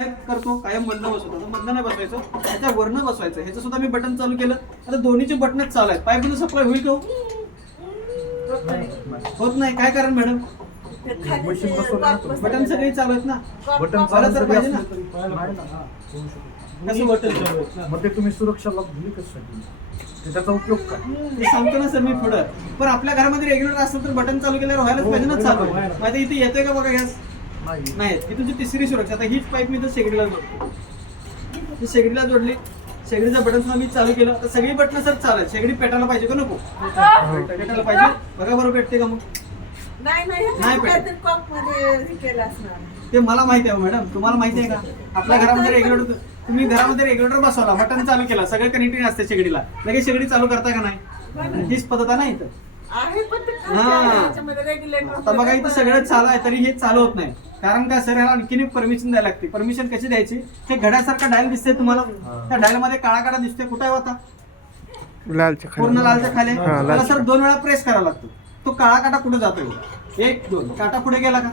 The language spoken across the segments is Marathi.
करतो कायम मधनं बसवतो, आता मधनं नाही बसवायचं, ह्याच्या वरनं बसवायचं. ह्याचं सुद्धा मी बटन चालू केलं, आता दोन्हीचे बटनच चालू आहेत. पाईप सप्लाय होईल का? होत नाही. काय कारण मॅडम? बटन सगळे चालू आहेत ना, बटन चालत तर पाहिजे ना. कसं बटन मग ते तुम्ही सुरक्षा लॉक दिली कशासाठी? त्याचा उपयोग काय? ते सांगतो ना सर मी पुढं. पण आपल्या घरामध्ये रेग्युलर असेल तर बटन चालू केल्यावर व्हायलाच पाहिजे ना चालू. माझ्या इथे येतोय का बघा गॅस? नाही. ही तुझी तिसरी सुरक्षा. आता हीच पाईप मी तर शेगडीला जोडतो, ही शेगडीला जोडली, शेगडीचं बटन सुद्धा मी चालू केलं. आता सगळी बटन सर चालू आहे. शेगडी पेटायला पाहिजे का नको? पेटायला पाहिजे. बघा बरोबर पेटते का मग? नाही पेटत. ते मला माहिती आहे मॅडम, तुम्हाला माहिती आहे का? आपल्या घरामध्ये रेग्युलेटर, तुम्ही घरामध्ये रेग्युलेटर बसवला, बटन चालू केला, सगळं कनेक्टिंग असते शेगडीला, लगेच शेगडी चालू करता का नाही? हीच पद्धत आहे ना इथं. आता बघा इथं सगळं चालू आहे तरी हे चालू होत नाही. कारण काय सर, ह्याला आणखीन एक परमिशन द्यायला लागते. परमिशन कशी द्यायची? हे घड्यासारखा डायल दिसतंय तुम्हाला, त्या डायल मध्ये काळा काळा दिसतोय. कुठे आहे होता? लालच्या खाली, पूर्ण लालच्या खाली. मला सर 2 वेळा प्रेस करावा लागतो. तो काळा काटा कुठे जातोय? 1 2 काटा पुढे गेला का?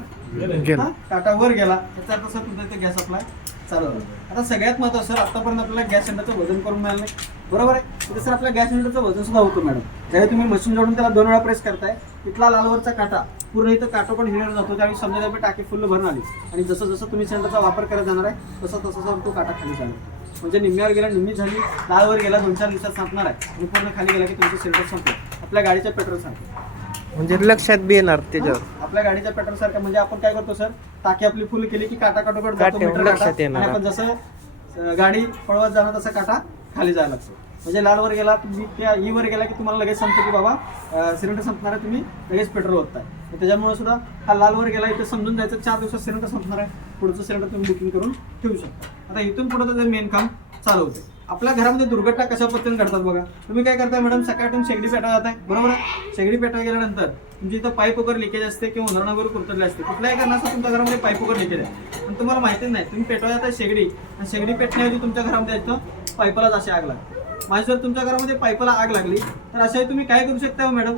काटा वर गेला. त्याचा अर्थ सर तुमचा इथे गॅस अप्लाय चालू झाला. आता सगळ्यात महत्त्वाचं सर, आतापर्यंत आपल्याला गॅस सिलेंडरचं वजन करून मिळालं नाही, बरोबर आहे? तिथे सर आपल्या गॅस सिलेंडरचं वजन सुद्धा होतं मॅडम. त्यावेळी तुम्ही मशीन जोडून त्याला 2 वेळा प्रेस करताय, इथला लालवरचा काटा पूर्ण इथं काटोपण हिरवर जातो. त्यावेळी समजा आपली टाकी फुल्ल भरून आली आणि जसं जसं तुम्ही सिलेंडरचा वापर करत जाणार आहे तसं तसं तो काटा खाली झाला. म्हणजे निम्म्यावर गेला, निम्मी झाली, लालवर गेला, 2-4 दिवसात संपणार आहे आणि पूर्ण खाली गेला की तुमचं सिलेंडर संपलं. आपल्या गाडीच्या पेट्रोल सारखं, म्हणजे लक्षात बी येणार त्याच्यावर. आपल्या गाडीच्या पेट्रोल सारखं. म्हणजे आपण काय करतो सर, टाकी आपली फुल केली की काटा काटोकट जातो, मीटर लक्षात येणार. आणि आपण जसं गाडी पळवत जाणार तसा काटा खाली जायला लागतो. म्हणजे लालवर गेला तुम्ही, ई वर गेला की तुम्हाला लगेच सांगतो की बाबा सिलेंडर संपणार आहे, तुम्ही लगेच पेट्रोल ओतताय. त्याच्यामुळे सुद्धा हा लालवर गेला इथे समजून जायचं 4 दिवसात सिलेंडर संपणार आहे, पुढचं सिलेंडर तुम्ही बुकिंग करून ठेवू शकता. आता इथून पुढे तर मेन काम चालू होते. आपल्या घरामध्ये दुर्घटना कशा पद्धतीने घडतात बघा. तुम्ही काय करताय मॅडम, सकाळी शेगडी पेटा जाताय, बरोबर आहे? शेगडी पेटा गेल्यानंतर तुमची इथं पाईप वगैरे लिकेज असते किंवा उदाहरण वगैरे कुरतडले असते. कुठल्याही कारणाचं तुमच्या घरामध्ये पाईप वगैरे लिकेज आहे पण तुम्हाला माहितीच नाही. तुम्ही पेटवा जाताय शेगडी, आणि शेगडी पेटण्याऐवजी तुमच्या घरामध्ये इथं पाईपालाच अशी आग लागते. माझी जर तुमच्या घरामध्ये पाईपाला आग लागली तर अशा तुम्ही काय करू शकता मॅडम?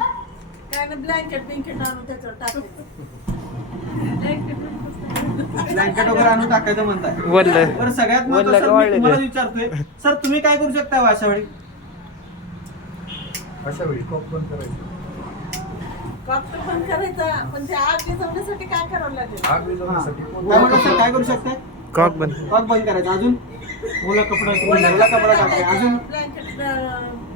ब्लँकेट वगैरे आणून टाकायचं म्हणताय. बरं, सगळ्यात महत्त्वाचं तुम्हाला विचारतोय सर, तुम्ही काय करू शकता अशा वेळी? कॉक बंद करायचं. पण ते आग विझवण्यासाठी काय करावं लागेल? आग विझवण्यासाठी काय म्हणलं सर, काय करू शकताय? कॉक बंद करायचं. अजून ओला कपडा, कपडा टाकताय. अजून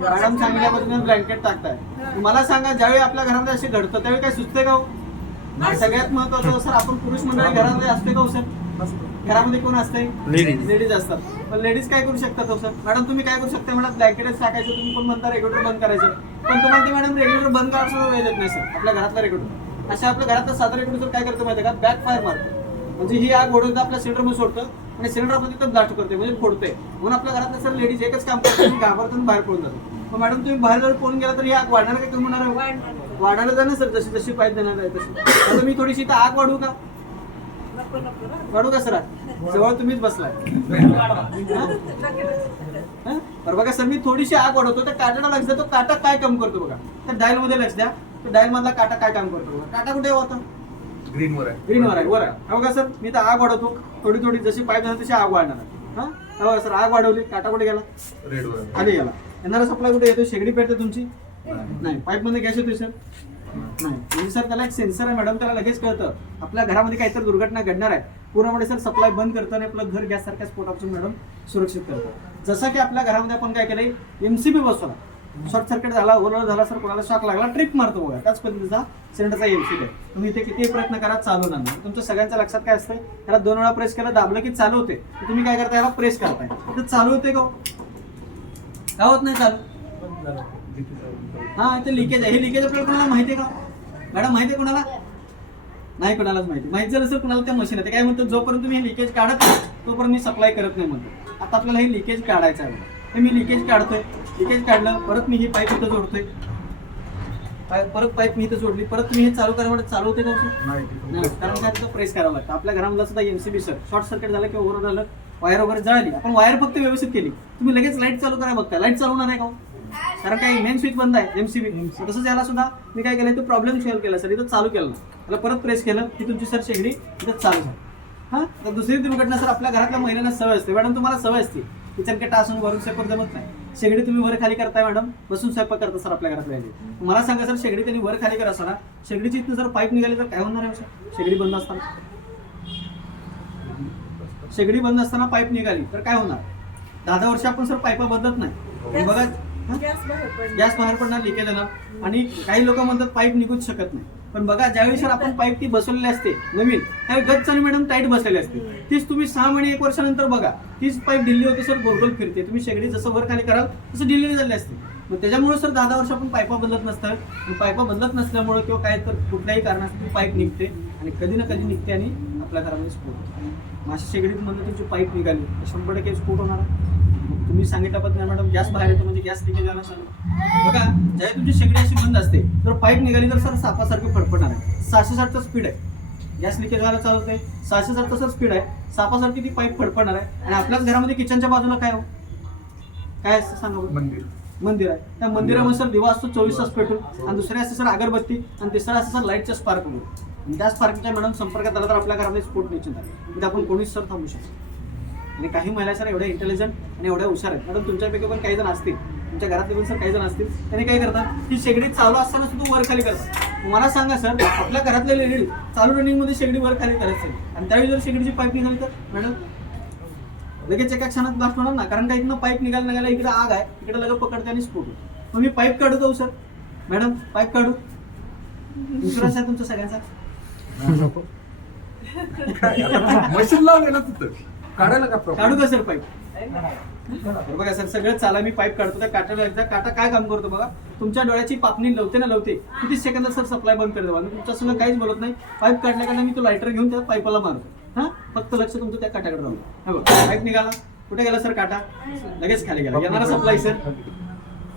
मॅडम सांगितल्यापासून ब्लँकेट टाकताय. मला सांगा, ज्यावेळी आपल्या घरामध्ये असे घडतं त्यावेळी काय सुचते का? सगळ्यात महत्वाचं सर, आपण पुरुष मंडळी घरामध्ये असते का सर? घरामध्ये कोण असते? लेडीज असतात. पण लेडीज काय करू शकतात सर? मॅडम तुम्ही काय करू शकता? म्हणा ब्लँकेटच टाकायचं. तुम्ही पण म्हणता रेग्युलेटर बंद करायचं, पण तुम्हाला ती मॅडम रेग्युलेटर बंद करायला वेळ देत नाही सर. आपल्या घरातला रेग्युलेटर, अशा आपल्या घरातला साधा रेग्युलेटर काय करतो माहिती का? बॅक फायर मारतो. म्हणजे ही आग ओढून आपल्या सिलेंडरमध्ये सोडतं आणि सिलेंडर आपण तिथं ब्लास्ट करते, म्हणजे फोडते. म्हणून आपल्या घरातल्या सर लेडीज एकच काम करते, घाबरतात बाहेर पडून जातो. मग मॅडम तुम्ही बाहेर जर पळून गेला तर ही आग वाढणार काय कमी होणार? वाढायला जाणार सर, जशी जशी पाईप देणार आहे तशी. आता मी थोडीशी तर आग वाढवू का? वाढू का सर? जवळ तुम्हीच बसलाय. बरं बघा सर, मी थोडीशी आग वाढवतो, त्या काटाला लक्ष द्या. तो काटा काय काम करतो बघा, त्या डायल मध्ये लक्ष द्या. तो डायल मधला काटा काय काम करतो बघा. काटा कुठे होता? ग्रीनवर आहे. ग्रीनवर आहे, वर आहे. बघा सर, मी तर आग वाढवतो थोडी थोडी, जशी पाईप जाणार तशी आग वाढणार आहे. बघा सर, आग वाढवली, काटा कुठे गेला? रेडवर खाली गेला. येणारा सप्लाय कुठे येतो? शेगडी पेटते तुमची? नाही. पाईप मध्ये गॅस येतोय सर? नाही. म्हणजे सर त्याला एक सेन्सर आहे मॅडम, त्याला लगेच कळतं आपल्या घरामध्ये काहीतरी दुर्घटना घडणार आहे. पूर्णपणे सर सप्लाय बंद करतं आणि आपलं घर गॅस सारख्या स्फोटापासून मॅडम सुरक्षित करतं. जसं की आपल्या घरामध्ये आपण काय केलंय, MCB बसवला, शॉर्ट सर्किट झाला, ओव्हरलोड झाला सर, कोणाला शॉक लागला, ट्रिप मारतो बघा. त्याच पद्धतीचा सिलेंडरचा MCB आहे. तुम्ही इथे किती प्रयत्न करा, चालू नाही. तुमच्या सगळ्यांच्या लक्षात काय असतं, त्याला 2 वेळा प्रेस केलं, दाबलं की चालू होते. तुम्ही काय करता, याला प्रेस करताय, तर चालू होते का? का होत नाही चालू? हा, इथे लिकेज आहे. हे लिकेज आपल्याला कोणाला माहिती आहे का मॅडम? माहिती आहे कोणाला? नाही, कोणालाच माहिती झालं सर, कोणाला त्या मशीन आहे. काय म्हणतो, जोपर्यंत तुम्ही हे लिकेज काढत नाही तोपर्यंत मी सप्लाय करत नाही म्हणतो. आता आपल्याला हे लिकेज काढायचं आहे. हे मी लिकेज काढतोय, लिकेज काढलं, परत मी ही पाईप इथं जोडतोय, परत पाईप मी इथं जोडली, परत तुम्ही हे चालू करा, चालू होते का? नाही, कारण काय तिथं प्रेस करावं लागतं. आपल्या घरामध्ये सुद्धा MCB सर, शॉर्ट सर्किट झालं किंवा ओव्हर झालं, वायर वगैरे जळाली, आपण वायर फक्त व्यवस्थित केली, तुम्ही लगेच लाईट चालू करा बघता, लाईट चालू होणार आहे का? कारण काय, मेन स्विच बंद आहे MCB. तसंच याला सुद्धा मी काय केलं, तो प्रॉब्लेम सॉल्व्ह केला सर. इथं चालू केलं, त्याला परत प्रेस केलं की तुमची सर शेगडी इथं चालू झाली. हा तर दुसरी दुर्घटना सर आपल्या घरातल्या महिलांना सवय असते. मॅडम तुम्हाला सवय असते किचन कट्टा असून वरून स्वयंपाक जमत नाही. शेगडी तुम्ही वर खाली करताय मॅडम, बसून स्वयंपाक करता सर आपल्या घरात राहिले. मला सांगा सर शेगडी त्यांनी वर खाली करा असताना शेगडीची इथून जर पाईप निघाली तर काय होणार आहे सर? शेगडी बंद असताना शेगडी बंद असताना पाईप निघाली तर काय होणार? 10 वर्ष आपण सर पाईपा बदलत नाही. बघा गॅस बाहेर पडणार, लिकेज येणार. आणि काही लोक म्हणतात पाईप निघूच शकत नाही. पण बघा ज्यावेळी सर आपण पाईप ती बसवलेली असते नवीन, त्यावेळी गच्च आणि मॅडम टाईट बसलेली असते. तीच तुम्ही 6 महिने 1 वर्षानंतर बघा तीच पाईप ढिल्ली होते सर, गोलगोल फिरते. तुम्ही शेगडी जसं वर खाली कराल तसं ढिल्ली झाली असते. मग त्याच्यामुळे सर 10 वर्ष आपण पाईपा बदलत नसतात. पाईपा बदलत नसल्यामुळे किंवा काय तर कुठल्याही कारणासाठी पाईप निघते आणि कधी ना कधी निघते आणि आपल्या घरामध्ये स्फोट होतो. माशी शेगडीत म्हणून तुमची पाईप निघाली तर 100% स्फोट होणार. तुम्ही सांगितल्याबद्दल मॅडम गॅस बाहेर येतो म्हणजे गॅस लिकेज झाला चालू. बघा ज्यावेळी तुमची शेगडी अशी बंद असते तर पाईप निघाली तर सर सापासारखी फडफडणार आहे. 660चा स्पीड आहे, गॅस लिकेज व्हायला चालू होते. 660चा सर स्पीड आहे, सापासारखी ती पाईप फडफडणार आहे. आणि आपल्याच घरामध्ये किचनच्या बाजूला काय हो काय असतं सांगा? मंदिर आहे. त्या मंदिरामध्ये सर दिवा असतो 24 तास पेटून, आणि दुसरे असते सर अगरबत्ती, आणि तिसरा असते सर लाईटच्या स्पार्क म्हणून. आणि त्या स्पार्कच्या मॅडम संपर्कात आला तर आपल्या घरामध्ये स्फोट निश्चित आहे. म्हणजे आपण कोणीच सर थांबू शकतो. आणि काही महिला सर एवढ्या इंटेलिजंट आणि एवढ्या हुशार आहेत मॅडम. तुमच्यापैकी पण काही जण असतील, तुमच्या घरातले पण सर काही जण असतील, त्यांनी काय करतात की शेगडी चालू असताना सुद्धा वर खाली करतात. मला सांगा सर आपल्या घरातले लेडीज चालू रनिंगमध्ये शेगडी वर खाली करत असेल आणि त्यावेळी जर शेगडीची पाईप निघाली तर मॅडम लगेच एका क्षणात ब्लास्ट होणार ना. कारण का इथनं पाईप निघायला इकडे आग आहे, इकडे लगेच पकडते आणि स्फोट होतो. मग मी पाईप काढू जाऊ सर? मॅडम पाईप काढू? इन्शुरन्स आहे तुमचा सगळ्यांचा? मशीन लावलेलं तिथं काढायला का problem? काढू का सर पाईप? बघा सर सगळं चाला मी पाईप काढतो. त्या काटाला एकदा काटा काय काम करतो बघा, तुमच्या डोळ्याची पापणी लवते किती सेकंदात सर सप्लाय बंद करतो. आणि तुमच्या संग काहीच बोलत नाही. पाईप काढल्याकडे मी तो लायटर घेऊन त्या पाईपाला मारतो. हा फक्त लक्ष तुमचं त्या काटाकडे राहू. हा बघा पाईप निघाला, कुठे गेला सर काटा? लगेच खाली गेला. येणारा सप्लाय सर,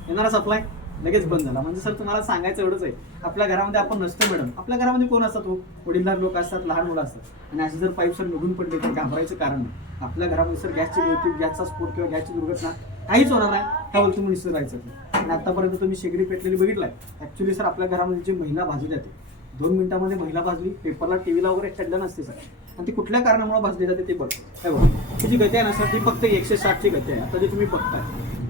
येणारा सप्लाय लगेच बंद झाला. म्हणजे सर तुम्हाला सांगायचं एवढंच आहे, आपल्या घरामध्ये आपण नसतो मॅडम. आपल्या घरामध्ये कोण असतात हो? वडीलधार लोक असतात, लहान मुलं असतात. आणि असे जर पाईप सर निघून पडले तर घाबरायचं कारण नाही. आपल्या घरामध्ये सर गॅसची गळती, गॅसचा स्फोट किंवा गॅसची दुर्घटना काहीच होणार नाही. त्यावर तुम्ही निश्चित राहायचं. आणि आतापर्यंत तुम्ही शेगडी पेटलेली बघितलाय. ऍक्च्युली सर आपल्या घरामध्ये जी महिला भाजली जाते 2 मिनिटांमध्ये महिला भाजली, पेपरला टीव्हीला वगैरे चढलं नसते सर. आणि ती कुठल्या कारणामुळे भाजली जाते ते बघतो. काय बघा तिची गती आहे ना सर, ती फक्त 160ची गती आहे. आता जे तुम्ही बघताय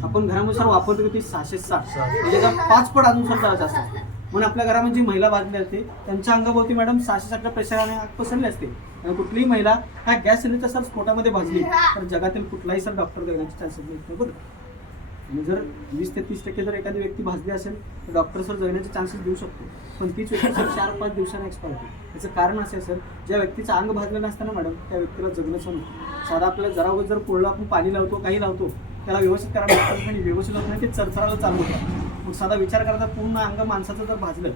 आपण घरामध्ये सर वापरतो ती 660, म्हणजे 5 पट अजून सर जरा जास्त असते. म्हणून आपल्या घरामध्ये जी महिला भाजली असते त्यांच्या अंगाभोवती मॅडम 660च्या प्रेशराने आग पसरली असते. आणि कुठलीही महिला ह्या गॅस सिलेंडरच्या सर स्फोटामध्ये भाजली तर जगातील कुठलाही सर डॉक्टर जगण्याचे चान्सेस नाही बरं. आणि जर 20 ते 30% जर एखादी व्यक्ती भाजली असेल तर डॉक्टर सर जगण्याचे चान्सेस देऊ शकतो. पण तीच व्यक्ती सर 4-5 दिवसांनी एक्सपायर होते. त्याचं कारण असं आहे सर, ज्या व्यक्तीचं अंग भाजलं नसतं ना मॅडम त्या व्यक्तीला जगणंच नव्हतं. साधा आपल्याला जरा जर पोळला आपण पाणी लावतो काही लावतो त्याला व्यवस्थित करायला लागतं आणि व्यवस्थित होत नाही ते चरचरायला चालू होतं. मग साधा विचार करता पूर्ण अंग माणसाचं जर भाजलं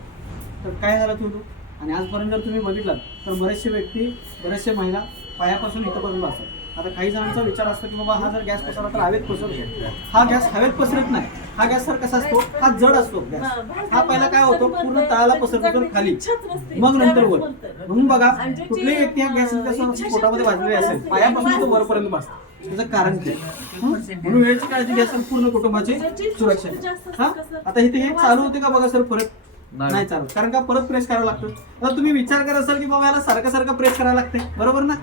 तर काय झालं होतं. आणि आजपर्यंत जर तुम्ही बघितलं तर बरेचसे व्यक्ती बरेचसे महिला पायापासून इथंपर्यंत असतात. आता काही जणांचा विचार असतो की बाबा हा जर गॅस पसरला तर हवेत पसरतो. हा गॅस हवेत पसरत नाही. हा गॅस सर कसा असतो, हा जड असतो गॅस. हा पहिला काय होतो पूर्ण तळाला पसरतो तर खाली, मग नंतर वर. म्हणून बघा कुठलीही व्यक्ती हा गॅस पोटामध्ये भाजलेली असेल पायापासून तो वरपर्यंत भाजतो. त्याचं कारण काय? म्हणून वेळची काळजी घ्या सर, पूर्ण कुटुंबाची सुरक्षा. हा आता इथे हे चालू होते का बघा सर, परत नाही चालू. कारण का परत प्रेस करावं लागतं. आता तुम्ही विचार करत असाल की बाबा याला सारखं प्रेस करावं लागते, बरोबर ना?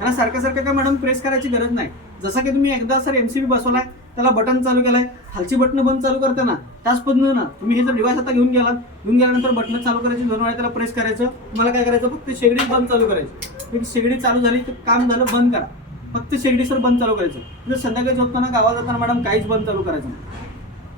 याला सारखं काय मॅडम प्रेस करायची गरज नाही. जसं की तुम्ही एकदा सर MCB बसवलाय, त्याला बटन चालू केलंय, खालची बटन बंद चालू करते ना, त्याच पद्धतीनं ना तुम्ही हे जर डिव्हाइस आता घेऊन गेल्यानंतर बटन चालू करायची, 2 वेळा त्याला प्रेस करायचं. तुम्हाला काय करायचं, फक्त शेगडी बंद चालू करायची. शेगडी चालू झाली तर काम झालं, बंद करा. फक्त शेगडी सर बंद चालू करायचं. जर संध्याकाळी झोपताना गावात जाताना मॅडम काहीच बंद चालू करायचं नाही.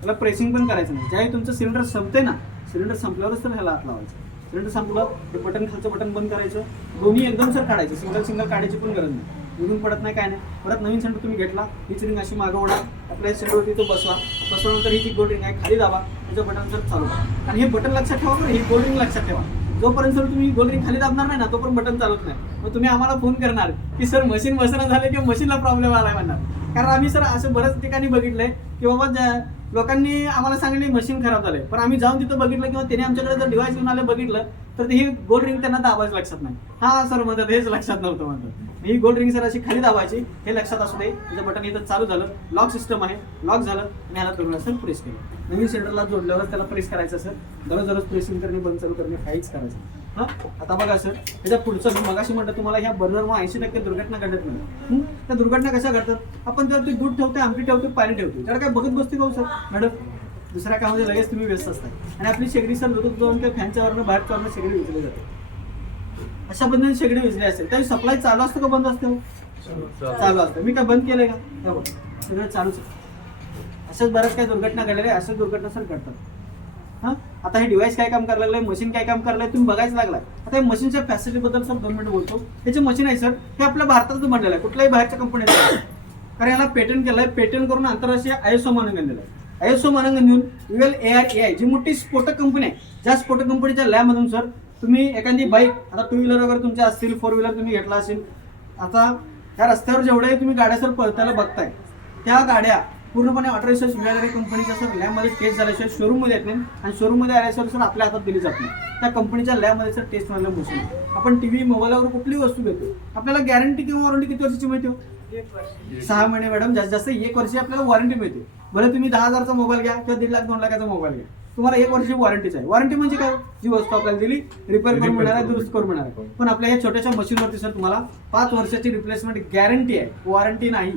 त्याला प्रेसिंग पण करायचं नाही. ज्यावेळी तुमचं सिलेंडर संपते ना, सिलेंडर संपल्यावरच तर ह्याला हात लावायचं. सिलेंडर संपलं ते बटन खालचं बटन बंद करायचं. दोन्ही एकदम सर काढायचं, सिंगल काढायची पण गरज नाही. निघून पडत नाही काय नाही. परत नवीन सिलेंडर तुम्ही घेतला, हीच रिंग अशी मागं ओढा, आपल्या सिलेंडरवरती तो बसवल्यानंतर ही जी गोल्ड रिंग आहे खाली दाबा, त्याचं बटन सर चालू करा. आणि हे बटन लक्षात ठेवा बरं, ही गोल्ड रिंग लक्षात ठेवा. जोपर्यंत सर तुम्ही गोल्ड रिंग खाली दाबणार नाही ना तोपर्यंत बटन चालत नाही. मग तुम्ही आम्हाला फोन करणार की सर मशीन बसणं झालं किंवा मशीनला प्रॉब्लेम आलाय म्हणणार. कारण आम्ही सर असं बऱ्याच ठिकाणी बघितलंय की बाबा लोकांनी आम्हाला सांगितले मशीन खराब झालंय, पण आम्ही जाऊन तिथं बघितलं किंवा त्याने आमच्याकडे जर डिव्हाइस घेऊन आलं बघितलं तर ही गोल्ड रिंग त्यांना दाबायचं लक्षात नाही. हा सर म्हणतात हेच लक्षात नव्हतं म्हणतात. ही गोल्ड रिंग सर अशी खाली दाबायची, हे लक्षात असू दे. त्याचं बटन इथं चालू झालं, लॉक सिस्टम आहे, लॉक झालं आणि ह्याला करून सर प्रेस केलं. नवीन सिलेंडरला जोडल्यावरच त्याला प्रेस करायचं सर. दररोज प्रेसिंग करणे, बंद चालू करणे काहीच करायचं. हा आता बघा सर त्याच्या पुढचं मी मगाशी म्हटलं तुम्हाला ह्या बर्नरमुळे 80% दुर्घटना घडत नाही. त्या दुर्घटना कशा घडतात? आपण त्यावरती दूध ठेवतो, आमटी ठेवतो, पाणी ठेवतो, त्याला काय बघत बसते का सर मॅडम? दुसऱ्या कामामध्ये लगेच तुम्ही व्यस्त असताय आणि आपली शेगडी सर होतो जाऊन त्या फॅनच्या वरनं बाहेरच्या वरनं शेगडी विजली जाते. अशा पद्धतीने शेगडी विजली असेल त्याची सप्लाय चालू असतं का बंद असतं? चालू असतं. मी काय बंद केलंय का? हे बघ, सगळं चालूच आहे. अशाच बऱ्याच काही दुर्घटना घडलेल्या अशाच दुर्घटना सर घडतात. हां आता हे डिव्हाइस काय काम करायला लागलंय, मशीन काय काम करायला तुम्ही बघायला लागलाय. आता या मशीनच्या फॅसिलिटीबद्दल सर 2 मिनिटं बोलतो. हे जे मशीन आहे सर हे आपल्या भारतातच बनलेलं आहे, कुठल्याही बाहेरच्या कंपनीचं कारण याला पेटंट केलंय. पेटंट करून आंतरराष्ट्रीय ISO मानांकन दिलं आहे. ISO मानांकन देऊन UL-ARAI जी मोठी स्फोटक कंपनी आहे, ज्या स्फोटक कंपनीच्या लॅबमधून सर तुम्ही एखादी बाईक आता 2 व्हीलर वगैरे तुमच्या असतील, 4 व्हीलर तुम्ही घेतला असेल. आता त्या रस्त्यावर जेवढे तुम्ही गाड्या सर पळताना बघताय त्या गाड्या पूर्णपणे ऑटोरिसर्च मिळालेल्या कंपनीच्या सर लॅबमध्ये टेस्ट झाल्याशिवाय शोरूममध्ये येत नाही आणि शोरूममध्ये आल्याशिवाय सर आपल्या हातात दिली जात नाही. त्या कंपनीच्या लॅबमध्ये सर टेस्ट व्हायला मशीन. आपण टीव्ही मोबाईलवर कुठलीही वस्तू घेतो आपल्याला गॅरंटी किंवा वॉरंटी किती वर्षाची मिळते? 6 महिने मॅडम, जास्तीत जास्त 1 वर्षी आपल्याला वॉरंटी मिळते. बरं तुम्ही 10,000चा मोबाईल घ्या किंवा 1.5 लाख 2 लाखाचा मोबाईल घ्या, तुम्हाला 1 वर्षाची वॉरंटीच आहे. वॉरंटी म्हणजे काय? जी वस्तू आपल्याला दिली रिपेअर करून मिळणार आहे, दुरुस्त करून मिळणार आहे. पण आपल्या या छोट्याशा मशीनवरती सर तुम्हाला 5 वर्षाची रिप्लेसमेंट गॅरंटी आहे, वॉरंटी नाही.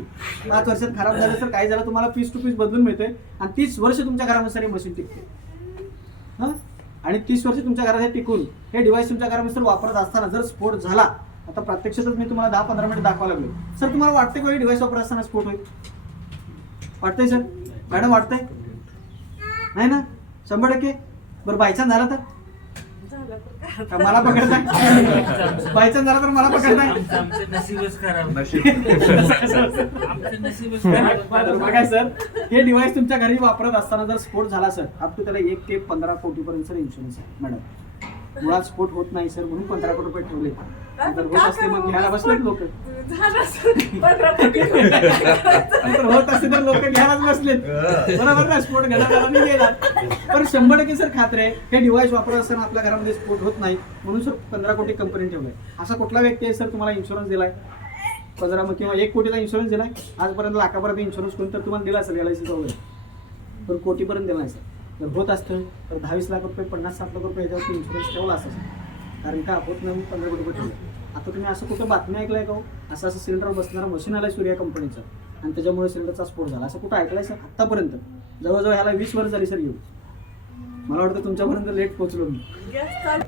5 वर्षात खराब झालं सर काय झालं तुम्हाला पीस टू पीस बदलून मिळतोय आणि 30 वर्ष तुमच्या घरामध्ये सर ही मशीन टिकते. हां आणि 30 वर्ष तुमच्या घरात टिकून हे डिव्हाइस तुमच्या घरामध्ये सर वापरत असताना जर स्फोट झाला, आता प्रत्यक्षातच मी तुम्हाला 10-15 मिनिट दाखवायला लागलो सर, तुम्हाला वाटते का डिव्हाइस वापरत असताना स्फोट होईल? वाटतंय सर मॅडम? वाटतंय नाही ना? 100%. बरं बायचान्स झाला तर झालं तर काय? मला पकडताय? बायचान्स झाला तर मला पकडताय? आमचं नशीबच खराब. आमचं नशीबच तर बघा खराब. सर हे डिव्हाइस तुमच्या घरी वापरत असताना जर स्फोट झाला सर अप टू त्याला 1 ते 15 कोटीपर्यंत सर इन्शुरन्स आहे मॅडम. मुळात स्फोट होत नाही सर म्हणून 15 कोटी रुपये ठेवले. तर होत असते मग घ्यायला बसलेत लोक. झालं असं 15 कोटी. तर होत असते तर लोक घ्यायलाच बसलेत. बरोबर ना? स्फोट घडवला नाही गेला. पण 100% सर खात्री आहे हे डिव्हाइस वापरत असताना आपल्या घरामध्ये स्फोट होत नाही म्हणून सर 15 कोटी कंपनी ठेवलाय. असा कुठला व्यक्ती आहे सर तुम्हाला इन्शुरन्स दिलाय 15 किंवा 1 कोटीचा इन्शुरन्स दिलाय? आजपर्यंत लाखापर्यंत इन्शुरन्स कोणी तर तुम्हाला दिला असेल LIC वगैरे, पण कोटीपर्यंत दिला नाही सर. जर होत असतं तर 10-20 लाख रुपये 50-60 लाख रुपये ह्याच्यावरती इन्शुरन्स ठेवला असता सर. कारण का होत नाही 15 कोटी रुपये ठेवलं. आता तुम्ही असं कुठं बातमी ऐकलंय का? असं सिलेंडर बसणारा मशीन आलाय सूर्या कंपनीचं आणि त्याच्यामुळे सिलेंडरचा स्फोट झाला असं कुठं ऐकलंय सर आत्तापर्यंत? जवळजवळ ह्याला 20 वर्ष झाली सर येऊ. मला वाटतं तुमच्यापर्यंत लेट पोहोचलो मी. गॅस चालू